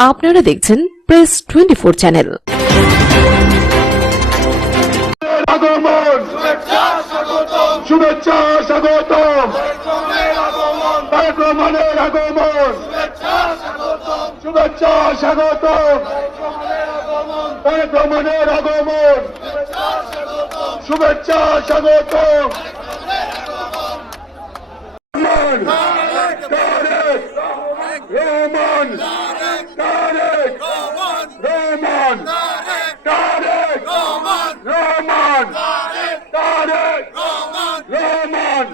আপনারা দেখছেন press 24 channel. শুভেচ্ছা স্বাগতম, আগমনের আগমন, শুভেচ্ছা স্বাগতম, আগমনের আগমন, শুভেচ্ছা স্বাগতম। রহমান, তারেক রহমান, তারেক রহমান, তারেক রহমান।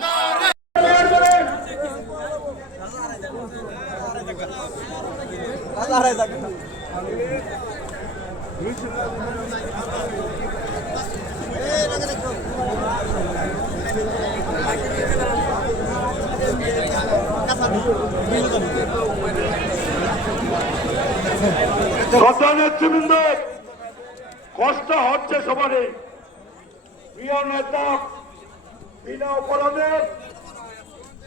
নেতৃবৃন্দ, কষ্ট হচ্ছে সবারই। প্রিয় নেতা বিনা অপরাধে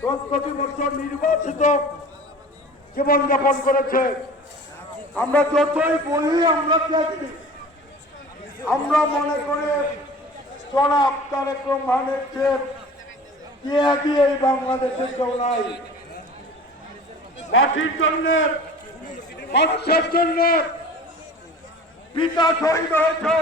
১৪ বছর নির্বাচিত জীবনযাপন করেছে। আমরা যতই বলি আমরা দেখি, আমরা মনে করি জনাব তারেক রহমানের চেয়ে ত্যাগী এই বাংলাদেশের কেউ নাই। মাটির জন্য, মানুষের জন্য পিতা শহীদ হয়েছে।